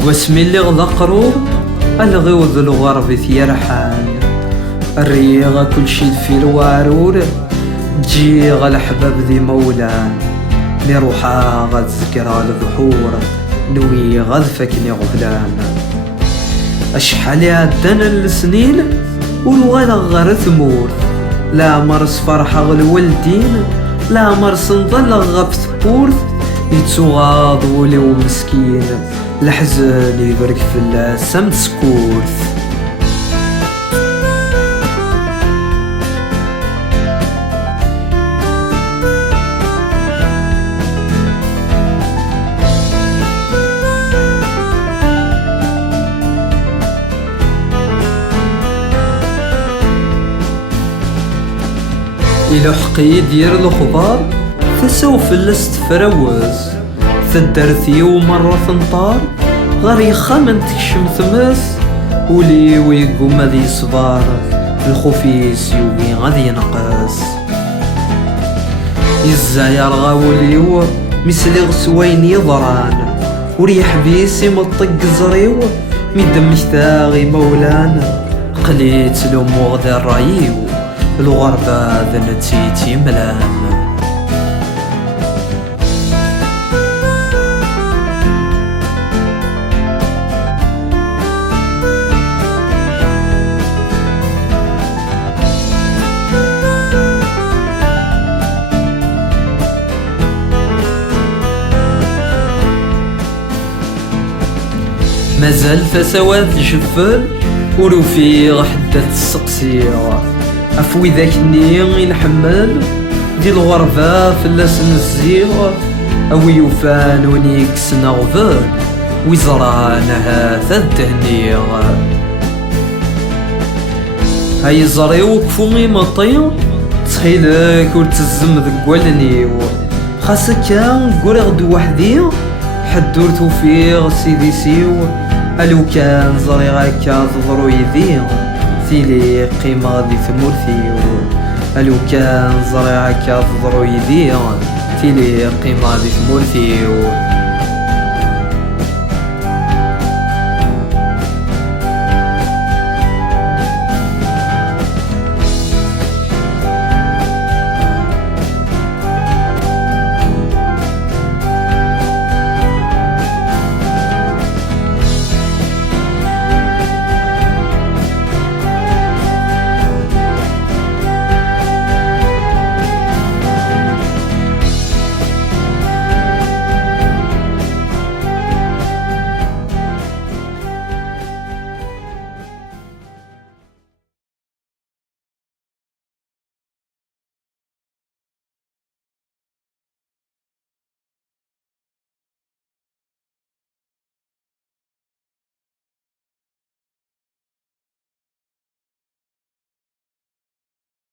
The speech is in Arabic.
سقواسمي اللي غدا قروب الغيوض الغرب ثيرحان الريغ كل شي في الوارور تجي الحباب ذي مولان مي روحا غاد ذكرى البحور نوي غاد فاكني غبلان اشحال عدنا السنين والوغالا غير ثمور لا مرس فرحة الوالدين لا مرس نضل غف ثبورث يتسوغاض وليو مسكين الحزن يبرك في اللاسم سكورث إلى حقي دير الخبار فسوف الاستفروز ثدرثي ومرة ثنطار غير يخمن تكشم ثمس ولي ويقوم ذي صبار الخوفيس يوغي غادي ينقص يزاير غاوليو مثل غسوين يضران وريح بيسي مطق زريو ميدم مشتاغي مولان قليت لأمو غدا الرايو الغربة ذنتيتي ملان مازال فسوات جفل ولو حدة السقسية أفوي ذاك النية نحمل دي الغربة فلاس نزيغ أوي يوفان ونيكس نغفل ويزران هذا الدهنية هاي زريو كفومي مطيو تخيلك ورتزم ذقوالنيو خاصك كان قولي غدو وحدي حدور توفيق سيدي سيو ألو كان زري غاكا تضرو يذيغ تيلي قيمة غادي ثمورثيو ألو كان زري غاكا تضرو يذيغ تيلي قيمة غادي ثمورثيو